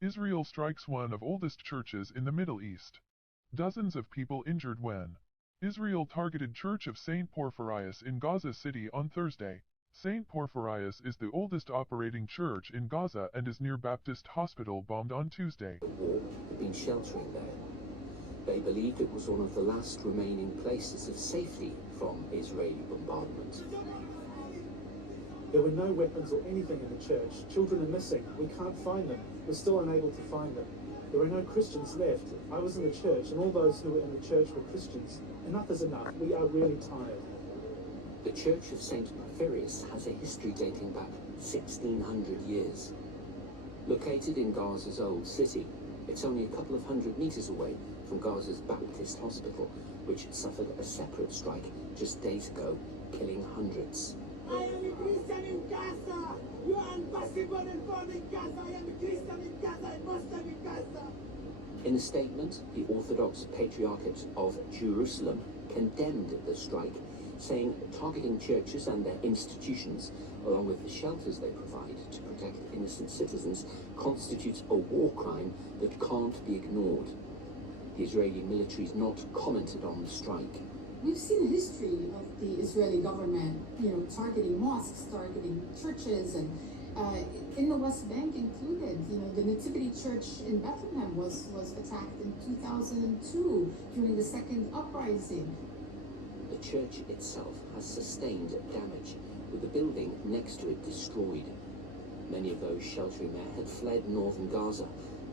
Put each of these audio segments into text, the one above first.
Israel strikes one of oldest churches in the Middle East. Dozens of people injured when Israel targeted Church of St. Porphyrius in Gaza City on Thursday. St. Porphyrius is the oldest operating church in Gaza and is near Baptist Hospital bombed on Tuesday. The war had been sheltering there. They believed it was one of the last remaining places of safety from Israeli bombardment. There were no weapons or anything in the church. Children are missing. We can't find them. We're still unable to find them. There are no Christians left. I was in the church, and all those who were in the church were Christians. Enough is enough. We are really tired. The Church of St. Porphyrius has a history dating back 1600 years. Located in Gaza's old city, it's only a couple of hundred meters away from Gaza's Baptist Hospital, which suffered a separate strike just days ago, killing hundreds. I am a Christian in Gaza! You are impossible in Gaza! I am a Christian in Gaza! I must have in Gaza! In a statement, the Orthodox Patriarchate of Jerusalem condemned the strike, saying targeting churches and their institutions, along with the shelters they provide to protect innocent citizens, constitutes a war crime that can't be ignored. The Israeli military's not commented on the strike. We've seen a history of the Israeli government, targeting mosques, targeting churches, and in the West Bank included. The Nativity Church in Bethlehem was attacked in 2002 during the second uprising. The church itself has sustained damage, with the building next to it destroyed. Many of those sheltering there had fled northern Gaza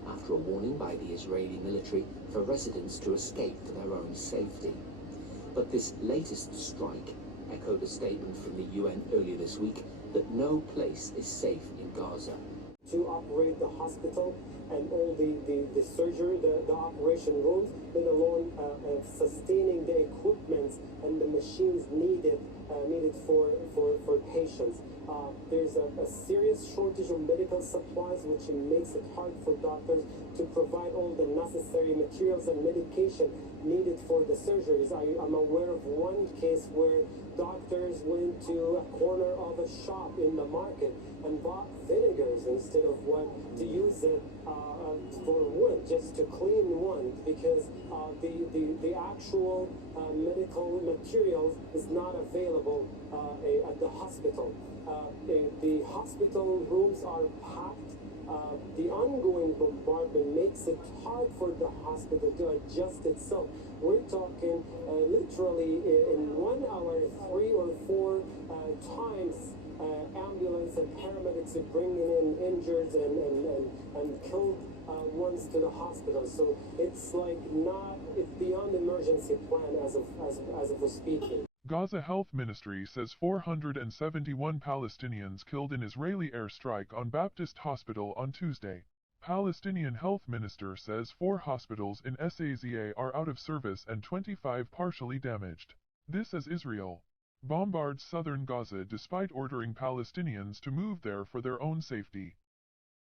after a warning by the Israeli military for residents to escape for their own safety. But this latest strike echoed a statement from the UN earlier this week that no place is safe in Gaza. To operate the hospital and all the surgery, the operation rooms, let alone sustaining the equipment and the machines needed for patients. There's a serious shortage of medical supplies, which makes it hard for doctors to provide all the necessary materials and medication needed for the surgeries. I'm aware of one case where doctors went to a corner of a shop in the market and bought vinegars instead of what to use it for wood, just to clean one, because the actual medical materials is not available at the hospital. The hospital rooms are packed. The ongoing bombardment makes it hard for the hospital to adjust itself. We're talking literally in 1 hour, 3 or 4 times ambulance and paramedics are bringing in injured and killed ones to the hospital. So it's it's beyond emergency plan as of we're speaking. Gaza Health Ministry says 471 Palestinians killed in Israeli airstrike on Baptist Hospital on Tuesday. Palestinian Health Minister says 4 hospitals in Saza are out of service and 25 partially damaged. This as Israel bombards southern Gaza despite ordering Palestinians to move there for their own safety.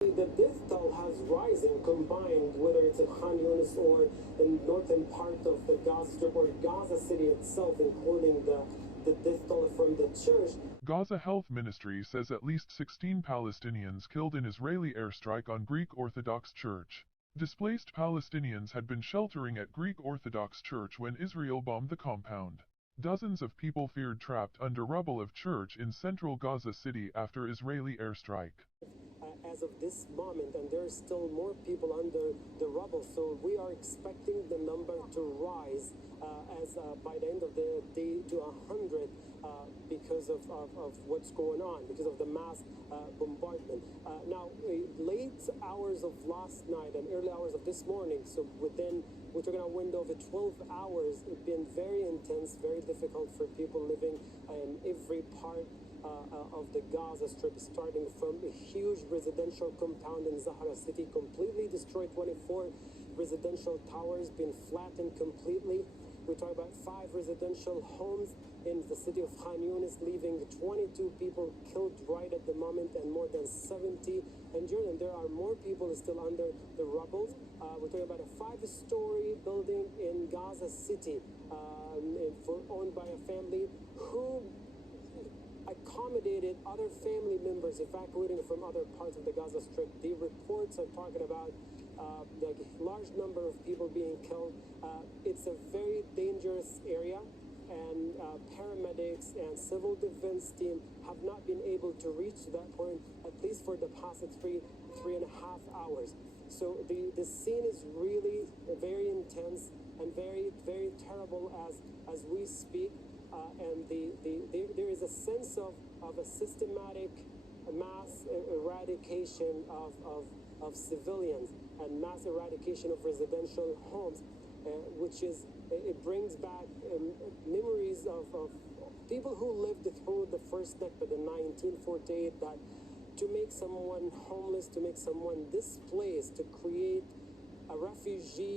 The death toll has risen, combined, whether it's in Khan Yunis or in northern part of the Gaza Strip or Gaza City itself, including the death toll from the church. Gaza Health Ministry says at least 16 Palestinians killed in Israeli airstrike on Greek Orthodox Church. Displaced Palestinians had been sheltering at Greek Orthodox Church when Israel bombed the compound. Dozens of people feared trapped under rubble of church in central Gaza City after Israeli airstrike. As of this moment, and there's still more people under the rubble, so we are expecting the number to rise as by the end of the day to 100 because of what's going on, because of the mass bombardment. Now, late hours of last night and early hours of this morning, so we're talking a window of 12 hours, it's been very intense, very difficult for people living in every part of the Gaza Strip, starting from a huge residential compound in Zahra City, completely destroyed. 24 residential towers been flattened completely. We're talking about 5 residential homes in the city of Khan Yunis, leaving 22 people killed right at the moment and more than 70 injured. And there are more people still under the rubble. We're talking about a 5-story building in Gaza City, owned by a family who accommodated other family members evacuating from other parts of the Gaza Strip. The reports are talking about like a large number of people being killed. It's a very dangerous area, and paramedics and civil defense team have not been able to reach that point, at least for the past three and a half hours. So the scene is really very intense and very terrible as we speak, and there is a sense of a systematic mass eradication of civilians and mass eradication of residential homes, which is, it brings back memories of people who lived through the first Nakba in 1948, that to make someone homeless, to make someone displaced, to create a refugee